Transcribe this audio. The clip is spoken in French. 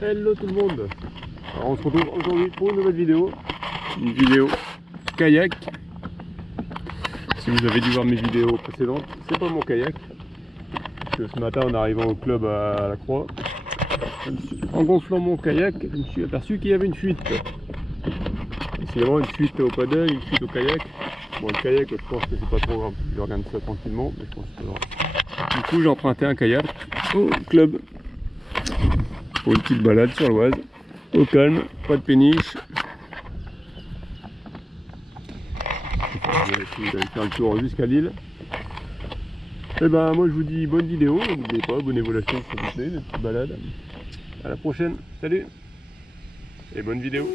Hello tout le monde. Alors on se retrouve aujourd'hui pour une nouvelle vidéo. Une vidéo kayak. Si vous avez dû voir mes vidéos précédentes, c'est pas mon kayak. Parce que ce matin en arrivant au club à Lacroix, en gonflant mon kayak, je me suis aperçu qu'il y avait une fuite. Décidément une fuite au paddle, une fuite au kayak. Bon, le kayak, je pense que c'est pas trop grave, je regarde ça tranquillement, mais je pense que c'est pas grave. Du coup, j'ai emprunté un kayak au club pour une petite balade sur l'Oise, au calme, pas de péniche. Je vais faire le tour jusqu'à Lille. Et ben, moi je vous dis bonne vidéo, n'oubliez pas, abonnez-vous à la chaîne s'il vous plaît, une petite balade. À la prochaine, salut et bonne vidéo.